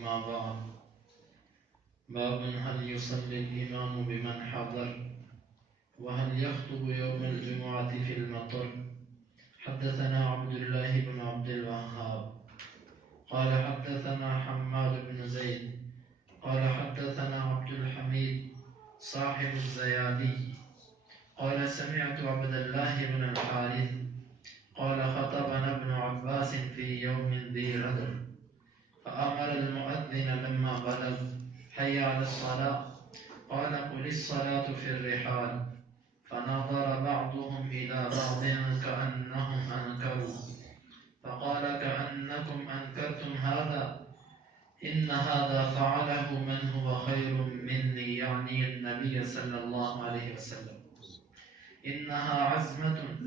أما بعد باب هل يصلي الإمام بمن حضر وهل يخطب يوم الجمعة في المطر. حدثنا عبد الله بن عبد الوهاب قال حدثنا حماد بن زيد قال حدثنا عبد الحميد صاحب الزيادي قال سمعت عبد الله بن الحارث قال خطبنا ابن عباس في يوم ذي غدر فأمر المؤذن لما بلغ حي على الصلاة قال قل الصلاة في الرحال فنظر بعضهم إلى بعض كأنهم أنكروا فقال كأنكم أنكرتم هذا إن هذا فعله من هو خير مني يعني النبي صلى الله عليه وسلم إنها عزمة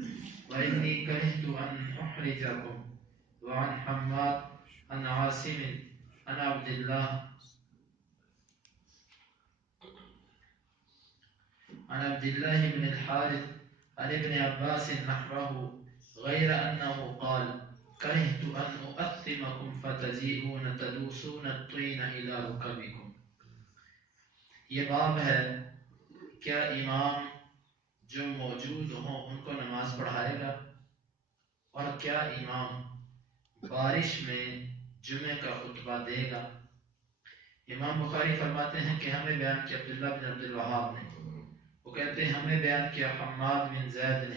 وإني كرهت أن أحرجكم. وعن حماد عن عاصم عن عبد الله بن الحارث عن ابن عباس نحوه غير أنه قال كرهت أن أؤثمكم فتجيئون تدوسون الطين إلى ركبكم. یہ باب ہے کیا امام جو موجود ہوں ان کو نماز پڑھائے گا اور کیا امام بارش میں جمعے کا خطبہ دے گا. امام بخاری فرماتے ہیں کہ ہمیں بیان کیا عبداللہ بن عبد الوہاب نے, وہ کہتے ہیں ہمیں بیان کیا حماد بن زید نے,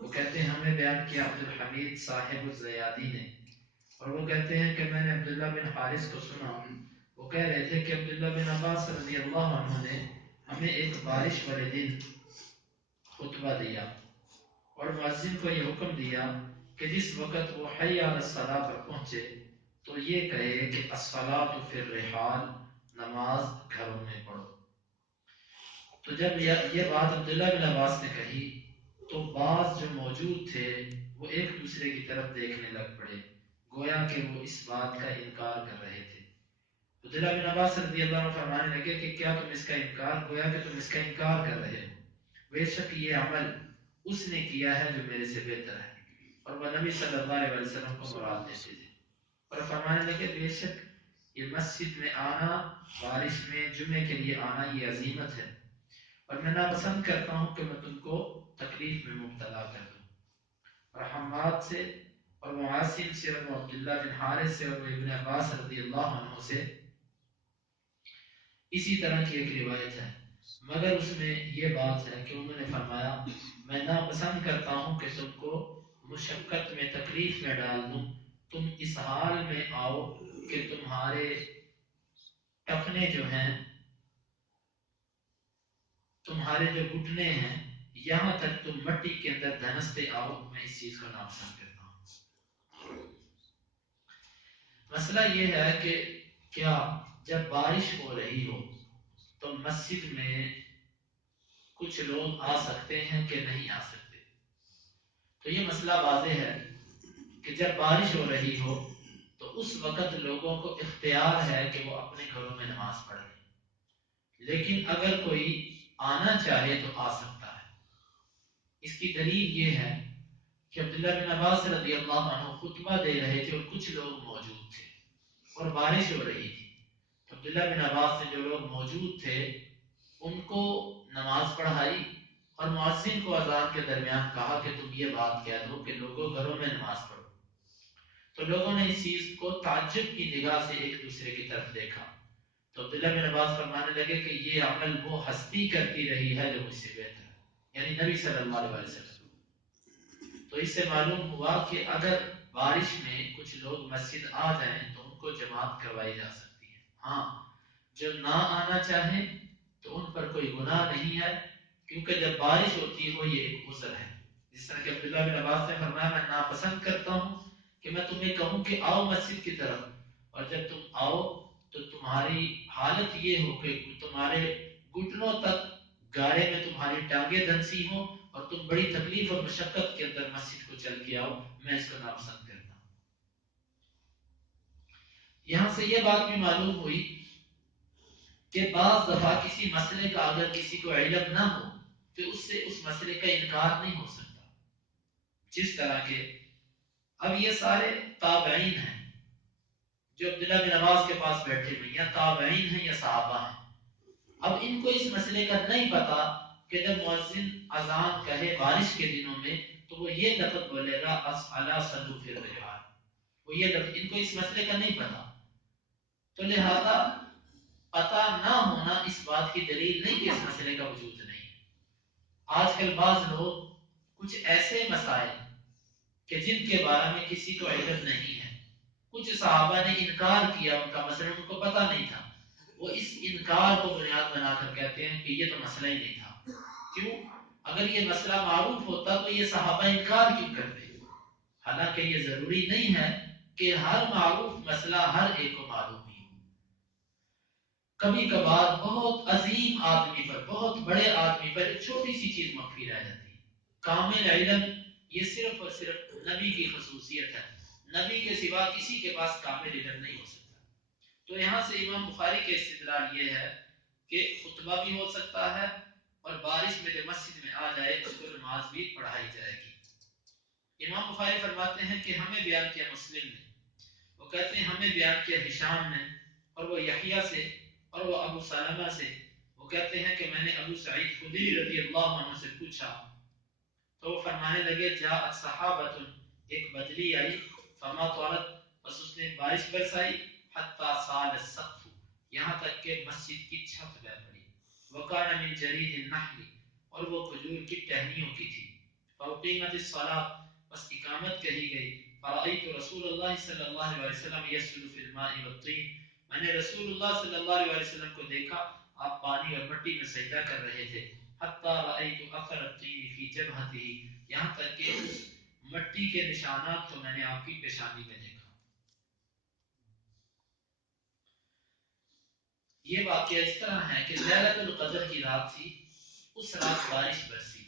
وہ کہتے ہیں ہمیں بیان کیا عبد الحمید صاحب الزیادی نے, اور وہ کہتے ہیں کہ میں نے عبداللہ بن حارث کو سنا وہ کہہ رہے تھے کہ عبداللہ بن عباس رضی اللہ عنہ نے ہمیں ایک بارش والے دن خطبہ دیا اور مؤذن کو یہ حکم دیا کہ جس وقت وہ حی علی الصلاۃ پر پہنچے تو یہ کہے کہ الصلاۃ فی الرحال, نماز گھروں میں پڑھو. تو جب یہ بات عبداللہ بن عباس نے کہی تو بعض جو موجود تھے وہ ایک دوسرے کی طرف دیکھنے لگ پڑے, گویا کہ وہ اس بات کا انکار کر رہے تھے. عبداللہ بن عباس رضی اللہ عنہ فرمانے لگے کہ کیا تم اس کا انکار, گویا کہ تم اس کا انکار کر رہے ہو, بے شک یہ عمل اس نے کیا ہے جو میرے سے بہتر ہے. اور وہ نبی صلی اللہ علیہ وسلم کو مراد دیتے تھے اور فرمانے لگے بے شک یہ مسجد میں آنا, بارش میں جمعے کے لیے آنا یہ عظیمت ہے اور میں ناپسند کرتا ہوں کہ میں تم کو تکلیف میں مبتلا کر دوں. اور حماد سے اور وہ عاصم سے اور وہ عبداللہ بن حارث سے اور وہ ابن عباس رضی اللہ عنہ سے اسی طرح کی ایک روایت ہے, مگر اس میں یہ بات ہے کہ انہوں نے فرمایا میں ناپسند کرتا ہوں کہ تم کو مشقت میں تکلیف میں ڈال دوں, تم اس حال میں آؤ کہ تمہارے ٹخنے جو ہیں, تمہارے جو گھٹنے ہیں, یہاں تک تم مٹی کے اندر دھنستے آؤ, میں اس چیز کو ناپسند کرتا ہوں. مسئلہ یہ ہے کہ کیا جب بارش ہو رہی ہو تو مسجد میں کچھ لوگ آ سکتے ہیں کہ نہیں آ سکتے. تو یہ مسئلہ واضح ہے کہ جب بارش ہو رہی ہو تو اس وقت لوگوں کو اختیار ہے کہ وہ اپنے گھروں میں نماز پڑھ لیں, لیکن اگر کوئی آنا چاہے تو آ سکتا ہے. اس کی دلیل یہ ہے کہ عبداللہ بن عباس رضی اللہ عنہ خطبہ دے رہے تھے اور کچھ لوگ موجود تھے اور بارش ہو رہی تھی. عبداللہ بن عباس سے جو لوگ موجود تھے ان کو نماز پڑھائی اور مؤذن کو اذان کے درمیان کہا کہ تم یہ بات کہہ دو کہ لوگوں گھروں میں نماز پڑھو. تو لوگوں نے اس چیز کو تعجب کی نگاہ سے ایک دوسرے کی طرف دیکھا. تو عبداللہ بن عباس فرمانے لگے کہ یہ عمل وہ ہستی کرتی رہی ہے جو مجھ سے بہتر ہے, یعنی نبی صلی اللہ علیہ وسلم. تو اس سے معلوم ہوا کہ اگر بارش میں کچھ لوگ مسجد آ جائیں تو ان کو جماعت کروائی جا سکتی ہے. ہاں, جو نہ آنا چاہیں تو ان پر کوئی گناہ نہیں ہے, کیونکہ جب بارش ہوتی ہو یہ ایک عذر ہے. جس طرح کہ عبداللہ بن عباس نے فرمایا میں ناپسند کرتا ہوں کہ میں تمہیں کہوں کہ آؤ مسجد کی طرف, اور جب تم آؤ تو تمہاری حالت یہ ہو کہ تمہارے گھٹنوں تک گارے میں تمہاری ٹانگیں دھنسی ہوں اور تم بڑی تکلیف اور مشقت کے اندر مسجد کو چل کے آؤ, میں اس کو ناپسند کرتا ہوں. یہاں سے یہ بات بھی معلوم ہوئی کہ بعض دفعہ کسی مسئلے کا اگر کسی کو علم نہ ہو تو اس سے اس مسئلے کا انکار نہیں ہو سکتا. جس طرح کے اب یہ سارے تابعین ہیں جو عبداللہ بن عباس کے پاس بیٹھے ہوئے یا تابعین ہیں یا صحابہ ہیں. اب ان کو اس مسئلے کا نہیں پتا کہ جب مؤذن اذان کہے بارش کے دنوں میں تو وہ یہ لفظ بولے گا اصلا صلو فی الرحال. وہ یہ لفظ ان کو اس مسئلے کا نہیں پتا، تو لہذا پتا نہ ہونا اس بات کی دلیل نہیں کہ اس مسئلے کا وجود نہیں. آج کل بعض لوگ کچھ ایسے مسائل کہ جن کے بارے میں کسی کو علم نہیں ہے، کچھ صحابہ نے انکار کیا ان کا مسئلہ ان کو پتا نہیں تھا، وہ اس انکار کو بنیاد بنا کر کہتے ہیں کہ یہ تو مسئلہ ہی نہیں تھا. کیوں؟ اگر یہ مسئلہ معروف ہوتا تو یہ صحابہ انکار کیوں کرتے؟ حالانکہ یہ ضروری نہیں ہے کہ ہر معروف مسئلہ ہر ایک کو معلوم ہی ہو. کبھی کبھار بہت عظیم آدمی پر، بہت بڑے آدمی پر ایک چھوٹی سی چیز مخفی رہ جاتی ہے. کامل علم یہ صرف اور صرف نبی کی خصوصیت ہے، نبی کے سوا کسی کے پاس کامل علم نہیں ہو سکتا. تو یہاں سے امام بخاری کے استدلال یہ ہے کہ خطبہ بھی ہو سکتا ہے اور بارش میں جو مسجد میں آ جائے اس کو نماز بھی پڑھائی جائے گی. امام بخاری فرماتے ہیں کہ ہمیں بیان کیا مسلم نے، وہ کہتے ہیں ہمیں بیان کیا ہشام نے، اور وہ یحییٰ سے، اور وہ ابو سلمہ سے. وہ کہتے ہیں کہ میں نے ابو سعید خدری رضی اللہ عنہ سے پوچھا تو وہ فرمانے لگے جاءت صحابۃ، ایک بدلی آئی، فما طالت، بس اس نے بارش برسائی، حتی سال السقف، یہاں تک کہ مسجد کی چھت بہ پڑی. وکان من جرید النحل، اور وہ کھجور کی ٹہنیوں کی تھی. فاقیمت الصلاۃ، بس اقامت کہی گئی. فرأیت رسول اللہ صلی اللہ علیہ وسلم یسجد فی الماء والطین، میں نے رسول اللہ صلی اللہ علیہ وسلم کو دیکھا آپ پانی اور مٹی میں سجدہ کر رہے تھے. حتی رأیت اثر الطین فی جبہتہ، یہاں تک کہ اس مٹی کے نشانات کو میں نے آپ کی پیشانی میں دیکھا. یہ واقعہ اس طرح ہے کہ لیلۃ القدر کی رات تھی، اس رات بارش برسی.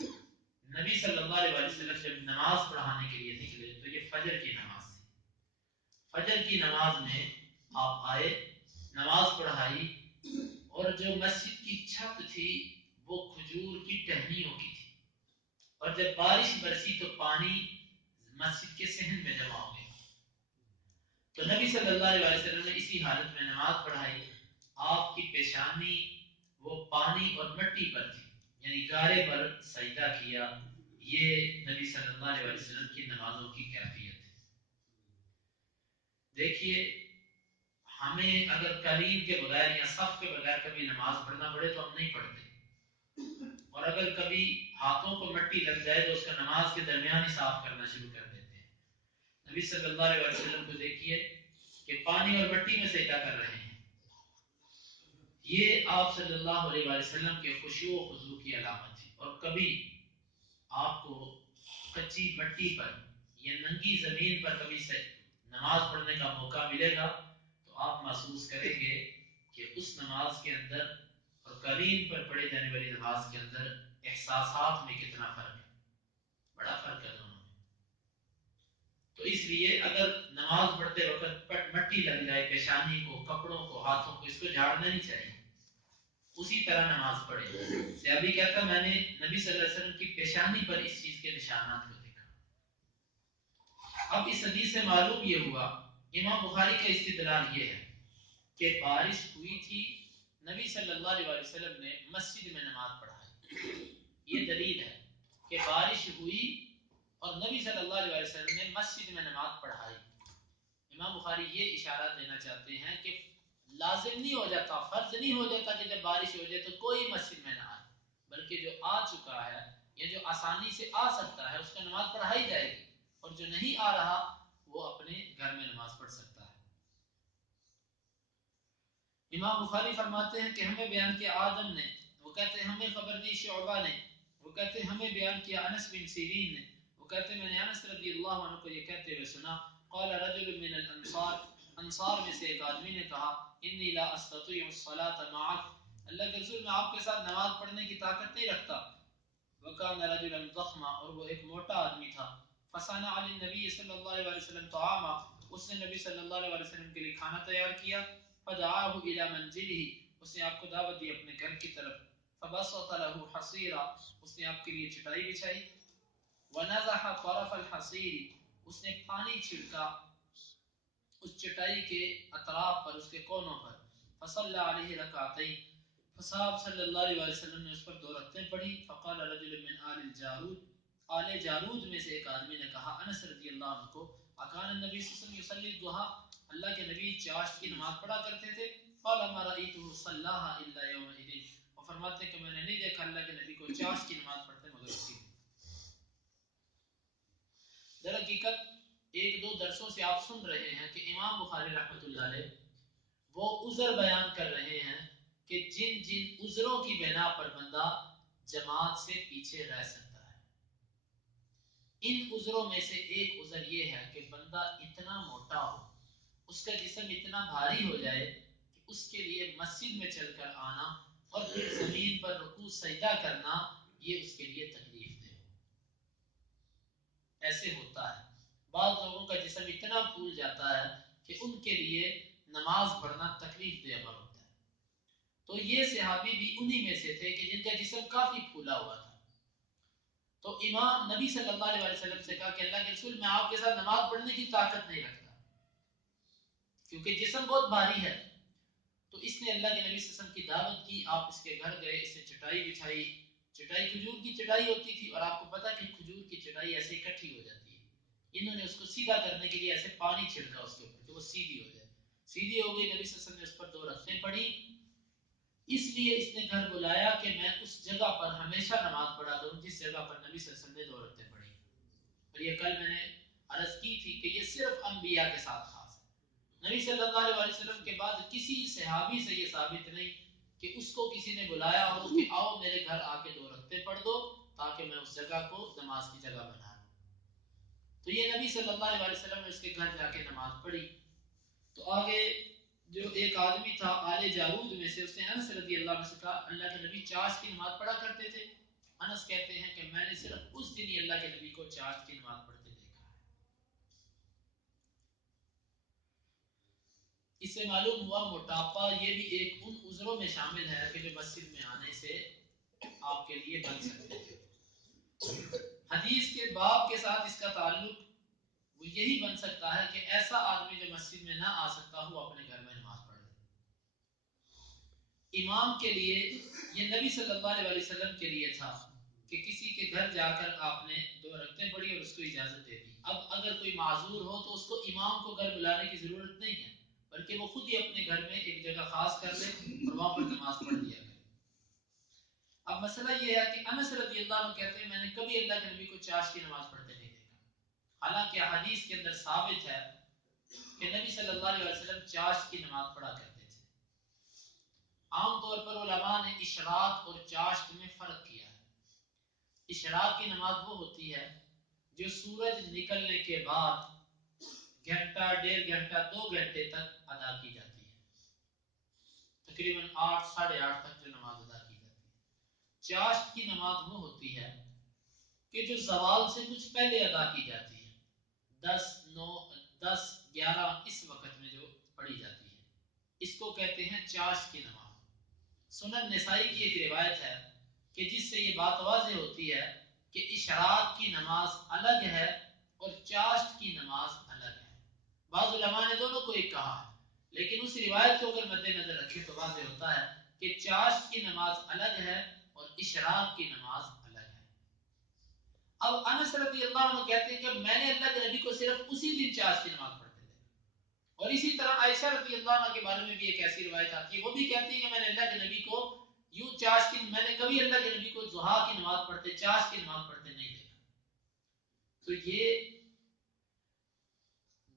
نبی صلی اللہ علیہ وسلم جب نماز پڑھانے کے لیے نکلے تو یہ فجر کی نماز تھی. فجر کی نماز میں آپ آئے، نماز پڑھائی، اور جو مسجد کی چھت تھی وہ کھجور کی ٹہنیوں کی تھی. اور جب بارش برسی تو پانی مسجد کے صحن میں جمع ہو گیا. تو نبی صلی اللہ علیہ وسلم نے اسی حالت میں نماز پڑھائی. آپ کی پیشانی وہ پانی اور مٹی پر تھی، یعنی گارے پر سجدہ کیا. یہ نبی صلی اللہ علیہ وسلم کی نمازوں کی کیفیت ہے. دیکھیے ہمیں اگر قلیم کے بغیر یا صف کے بغیر کبھی نماز پڑھنا پڑے تو ہم نہیں پڑھتے، اور اگر کبھی ہاتھوں کو مٹی لگ جائے تو اس کا نماز کے درمیان ہی صاف کرنا شروع کر دیتے ہیں. نبی صلی اللہ علیہ وسلم کو دیکھیے کہ پانی اور مٹی میں سجدہ کر رہے ہیں. یہ آپ صلی اللہ علیہ وسلم کے خشوع و خضوع کی علامت تھی. اور کبھی آپ کو کچی مٹی پر یا ننگی زمین پر کبھی سے نماز پڑھنے کا موقع ملے گا تو آپ محسوس کریں گے کہ اس نماز کے اندر اور قلیم پر پڑھی جانے والی نماز کے اندر احساسات میں کتنا فرق ہے. بڑا فرق ہے دونوں میں. تو اس لیے اگر نماز پڑھتے وقت مٹی لگ جائے پیشانی کو، کپڑوں کو، ہاتھوں کو، اس کو جھاڑنا نہیں چاہیے، اسی طرح نماز پڑھے. صحابی کہتا میں نے نبی صلی اللہ علیہ وسلم کی پیشانی پر اس چیز کے نشانات کو دیکھا. اب اس حدیث سے معلوم یہ ہوا، امام بخاری کا استدلال یہ ہے کہ بارش ہوئی تھی، نبی صلی اللہ علیہ وسلم نے مسجد میں نماز پڑھائی. یہ دلیل ہے کہ بارش ہوئی اور نبی صلی اللہ علیہ وسلم نے مسجد میں نماز پڑھائی. امام بخاری یہ اشارہ دینا چاہتے ہیں کہ لازم نہیں ہو جاتا، فرض نہیں ہو جاتا کہ جب بارش ہو جائے تو کوئی مسجد میں نہ آئے، بلکہ جو آ چکا ہے یا جو آسانی سے آ سکتا ہے اس کا نماز پڑھائی جائے گی، اور جو نہیں آ رہا وہ اپنے گھر میں نماز پڑھ سکتا ہے. امام بخاری فرماتے ہیں کہ ہمیں بیان کیا آدم نے، وہ کہتے ہیں ہمیں خبر دی شعبہ نے، وہ کہتے ہیں ہمیں بیان کیا انس بن سیرین نے، وہ کہتے ہیں میں نے انس رضی اللہ عنہ کو یہ کہتے ہوئے سنا، قال رجل من الانصار، انصار میں سے ایک آدمی نے کہا انی لا استطيع الصلاة معك، اللہ کے رسول میں آپ کے ساتھ نماز پڑھنے کی طاقت نہیں رکھتا. وكان رجلا ضخما، اور وہ ایک موٹا آدمی تھا. فصنع للنبي صلی اللہ علیہ وسلم طعاما، اس نے نبی صلی اللہ علیہ وسلم کے لیے کھانا تیار کیا. فدعاه الى منزله، اس نے آپ کو دعوت دی اپنے گھر کی طرف. فبسط له حصيرا، اس نے آپ کے لیے چٹائی بچھائی. ونزح طرف الحصير، اس نے پانی چھڑکا اس چٹائی کے اطراف پر، اس کے کونوں پر. فصلی علیہ رکعتین، فصحاب صلی اللہ علیہ وسلم نے اس پر 2 رکعتیں پڑھی. فقال رجل من آل الجارود، آل جارود میں سے ایک آدمی نے کہا انس رضی اللہ عنہ کو، اکان النبی صلی اللہ علیہ وسلم یصلی الضحى، اللہ کے نبی چاشت کی نماز پڑھا کرتے تھے. قال ما رأیته صلاها الا یومئذ، وہ فرماتے ہیں کہ میں نے نہیں دیکھا اللہ کے نبی کو چاشت کی نماز پڑھتے مگر اسی دن. در حقیقت ایک دو درسوں سے آپ سن رہے ہیں کہ امام بخاری رحمۃ اللہ علیہ وہ عذر بیان کر رہے ہیں کہ جن جن عذروں کی بنا پر بندہ جماعت سے پیچھے رہ سکتا ہے. ان عذروں میں سے ایک عذر یہ ہے کہ بندہ اتنا موٹا ہو، اس کا جسم اتنا بھاری ہو جائے کہ اس کے لیے مسجد میں چل کر آنا اور پھر زمین پر رکوع سجدہ کرنا یہ اس کے لیے تکلیف دہ ہو. ایسے ہوتا ہے بعض لوگوں کا جسم اتنا پھول جاتا ہے کہ ان کے لیے نماز پڑھنا تکلیف دہ عمل ہوتا ہے. تو یہ صحابی بھی انہی میں سے تھے کہ جن کا جسم کافی پھولا ہوا تھا. تو امام نبی صلی اللہ علیہ وسلم سے کہا کہ اللہ کے رسول میں آپ کے ساتھ نماز پڑھنے کی طاقت نہیں رکھتا کیونکہ جسم بہت بھاری ہے. تو اس نے اللہ کے نبی صلی اللہ علیہ وسلم کی دعوت کی، آپ اس کے گھر گئے، اس نے چٹائی بچھائی. چٹائی کھجور کی چٹائی ہوتی تھی اور آپ کو پتا کہ کھجور کی چٹائی ایسے اکٹھی ہو جاتی ہے. انہوں نے اس کو سیدھا کرنے کے لیے ایسے پانی چھڑکا اس کے اوپر کہ وہ سیدھی ہو جائے. سیدھی ہو گئی. نبی صلی اللہ علیہ وسلم نے اس پر 2 رکعتیں پڑھی. اس لیے اس نے گھر بلایا کہ میں اس جگہ پر ہمیشہ نماز پڑھا کروں جس جگہ پر نبی صلی اللہ علیہ وسلم نے 2 رکعتیں پڑھی. اور یہ کل میں نے عرض کی تھی کہ یہ صرف انبیاء کے ساتھ خاص ہے. نبی صلی اللہ علیہ وسلم کے بعد کسی صحابی سے یہ ثابت نہیں کہ اس کو کسی نے بلایا ہو کہ آؤ میرے گھر آ کے 2 رکعتیں پڑھ دو تاکہ میں اس جگہ کو نماز کی جگہ بنا لوں. تو یہ نبی صلی اللہ علیہ وسلم نے اس کے گھر جا کے نماز پڑھی. تو آگے جو ایک آدمی تھا آل جارود میں سے، اس نے انس رضی اللہ عنہ سے کہا اللہ کے نبی چاشت کی نماز پڑھا کرتے تھے. انس کہتے ہیں کہ میں نے صرف اس دن ہی اللہ کے نبی کو چاشت کی نماز پڑھتے دیکھا ہے. اس سے معلوم ہوا موٹاپا یہ بھی ایک ان عذروں میں شامل ہے کہ جو مسجد میں آنے سے آپ کے لیے بن سکتے ہیں. حدیث کے باب کے ساتھ اس کا تعلق وہ یہی بن سکتا ہے کہ ایسا آدمی جو مسجد میں نہ آ سکتا ہو اپنے گھر میں نماز پڑھ لے. امام کے لیے یہ نبی صلی اللہ علیہ وسلم کے لیے تھا کہ کسی کے گھر جا کر آپ نے 2 رکعتیں پڑھی اور اس کو اجازت دے دی. اب اگر کوئی معذور ہو تو اس کو امام کو گھر بلانے کی ضرورت نہیں ہے بلکہ وہ خود ہی اپنے گھر میں ایک جگہ خاص کر لے اور وہاں پر نماز پڑھ لیا کرے. اب مسئلہ یہ ہے کہ انس رضی اللہ عنہ کہتے ہیں میں نے کبھی اللہ کے نبی کو چاشت کی نماز پڑھتے نہیں دیکھا. حالانکہ حدیث کے اندر ثابت ہے کہ نبی صلی اللہ علیہ وسلم چاشت کی نماز پڑھا کرتے تھے. عام طور پر علماء نے اشراق اور چاشت میں فرق کیا ہے. اشراق کی نماز وہ ہوتی ہے جو سورج نکلنے کے بعد گھنٹہ 1.5 گھنٹہ 2 گھنٹے تک ادا کی جاتی ہے، تقریباً 8 ساڑھے 8 تک جو نماز ادا کی جاتی ہے. چاشت کی نماز وہ ہوتی ہے کہ جو زوال سے کچھ پہلے ادا کی جاتی ہے، 10 9 10 11 اس وقت میں جو پڑھی جاتی ہے اس کو کہتے ہیں چاشت کی نماز. سنن نسائی کی ایک روایت ہے کہ جس سے یہ بات واضح ہوتی ہے کہ اشراق کی نماز الگ ہے اور چاشت کی نماز الگ ہے. بعض علماء نے دونوں کو ایک کہا ہے لیکن اس روایت کو اگر مد نظر رکھیں تو واضح ہوتا ہے کہ چاشت کی نماز الگ ہے اور اشراق کی نماز الگ ہے. اب انس رضی اللہ عنہ کہتے ہیں کہ میں نے اللہ کے نبی کو صرف اسی دن چاشت کی نماز پڑھتے تھے. اور اسی طرح عائشہ رضی اللہ عنہ کے بارے میں بھی ایک ایسی روایت آتی ہے، وہ بھی کہتی ہیں کہ میں نے اللہ کے نبی کو یوں چاشت کی، میں نے کبھی اللہ کے نبی کو ضحیٰ کی نماز پڑھتے چاشت کی نماز پڑھتے نہیں دیکھا. تو یہ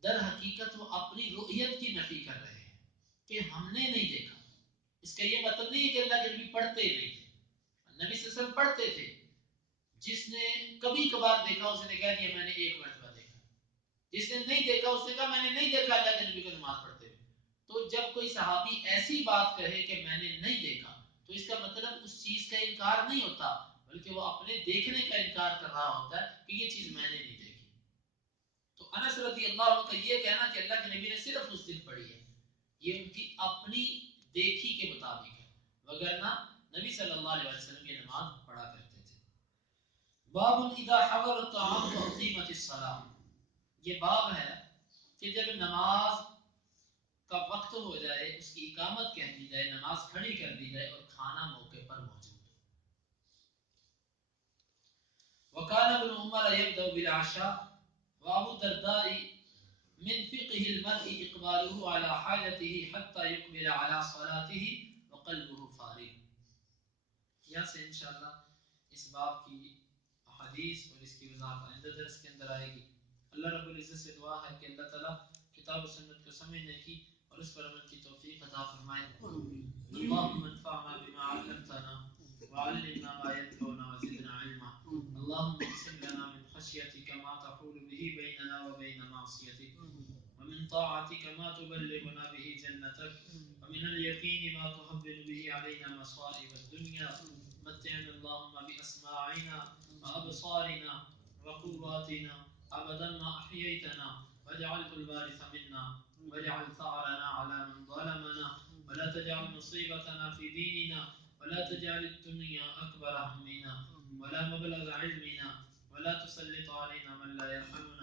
در حقیقت وہ اپنی رؤیت کی نفی کر رہے ہیں کہ ہم نے نہیں دیکھا. اس کا یہ مطلب نہیں ہے کہ اللہ کے نبی پڑھتے ہی نہیں تھے. نبی صلی اللہ علیہ وسلم پڑھتے تھے. جس نے کبھی کبھار دیکھا اس نے کہہ دیا میں نے 1 مرتبہ دیکھا. جس نے نہیں دیکھا اس نے کہا میں نے نہیں دیکھا اللہ کے نبی کو نماز پڑھتے ہوئے. تو جب کوئی صحابی ایسی بات کہے کہ میں نے نہیں دیکھا تو اس کا مطلب اس چیز کا انکار نہیں ہوتا بلکہ وہ اپنے دیکھنے کا انکار کر رہا ہوتا ہے کہ یہ چیز میں نے نہیں دیکھی. تو انس رضی اللہ عنہ کا یہ کہنا کہ اللہ کے نبی نے صرف اس دن پڑھی ہے یہ ان کی اپنی دیکھی کے مطابق ہے، وگرنہ نبی صلی اللہ علیہ وسلم یہ نماز پڑھا کرتے تھے. باب اذا حضر الطعام واقیمت الصلاۃ، یہ باب ہے کہ جب نماز کا وقت ہو جائے اس کی اقامت کہہ دی جائے نماز کھڑی کر دی جائے اور کھانا موقع پر موجود ہو. وكان ابن عمر يبدأ بالعشاء وابو الدرداء من فقه المرء اقباله على حاجته حتى يقبل على صلاته وقلبه فارغ. یہاں سے انشاءاللہ اس باب کی حدیث اور اس کی وضاحت آئندہ درس کے اندر آئے گی. اللہ رب العزت سے دعا ہے کہ اللہ تعالیٰ کتاب و سنت کو سمجھنے کی اور اس پر عمل کی توفیق عطا فرمائے. اللهم انفعنا بما علمتنا وعلمنا ما ينفعنا وزدنا علما. اللهم اقسم لنا من خشيتك ما تحول به بيننا وبين معصيتك ومن طاعتك ما تبلغنا به جنتك ومن اليقين ما تهون به علينا مصائب الدنيا. متعنا اللهم بأسماعنا وأبصارنا وقواتنا أبدا ما أحييتنا واجعله الوارث منا واجعل ثأرنا على من ظلمنا ولا تجعل مصيبتنا في ديننا ولا تجعل الدنيا أكبر همنا ولا مبلغ علمنا ولا تسلط علينا من لا يرحمنا